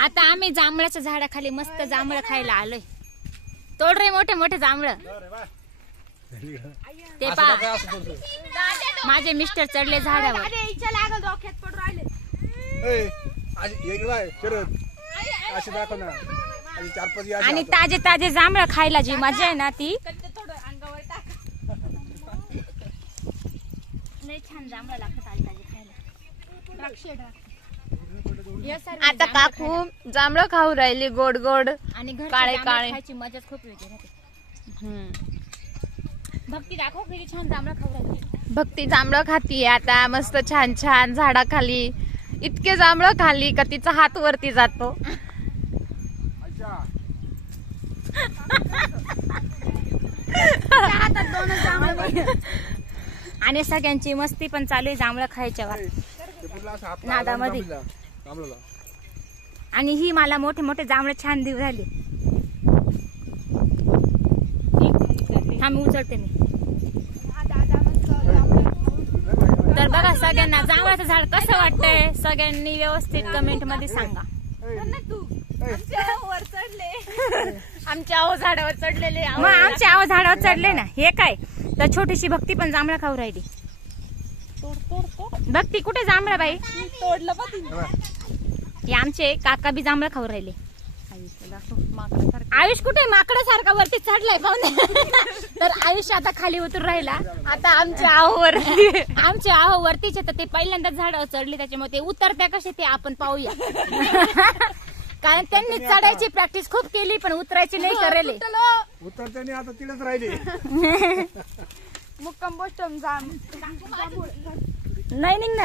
आता आम्ही जांभळाच्या झाडाखाली मस्त जांभळ खायला आलोय. तोड रे मोठे मोठे जांभळ. ते पहा माझे मिस्टर चढले झाडावर. आणि ताजे ताजे जांभळ खायला जी मजा आहे ना ती छान जांभळ लागतात ताजे खायला. आता काकू जांभळ खाऊ राहिली गोड गोड आणि काळे काळे खायची मजाच खूप वेगळी राहते. भक्ती दाखव किती छान जांभळ खाऊ राहिली. भक्ती जांभळ खातीये आता मस्त छान छान झाडाखाली. इतके जांभळ खाल्ली का तिचा हात वरती जातो. आणि सगळ्यांची मस्ती पण चालू आहे जांभळ खायच्यावर नादामध्ये. आणि ही मला मोठे मोठे जांभळ छान देऊ राहिली. थांब उचलते मी. तर बघा सगळ्यांना जांभळाचं झाड कसं वाटतंय सगळ्यांनी व्यवस्थित कमेंट मध्ये सांगा. आमच्या आहो झाडावर चढलेले. मग आमच्या आहो झाडावर चढले ना. हे काय तर छोटीशी भक्ती पण जांभळा खाऊ राहिली. भक्ती कुठे जांभळा बाई तोडलं. हे आमचे काका बी जांभळा खाऊ राहिले. आयुष कुठे माकडासारखा वरती चढलाय पाहुणे. तर आयुष आता खाली उतरून राहिला. आता आमच्या आहोवर आमच्या आहो वरतीच तर ते पहिल्यांदाच झाडावर चढले त्याच्यामुळे ते उतरत्या कसे ते आपण पाहूया. कारण त्यांनी चढायची प्रॅक्टिस खूप केली पण उतरायची नाही करेल. उतरताना आता तिथेच राहिले. मुक्काम पोस्ट नाही निघणार.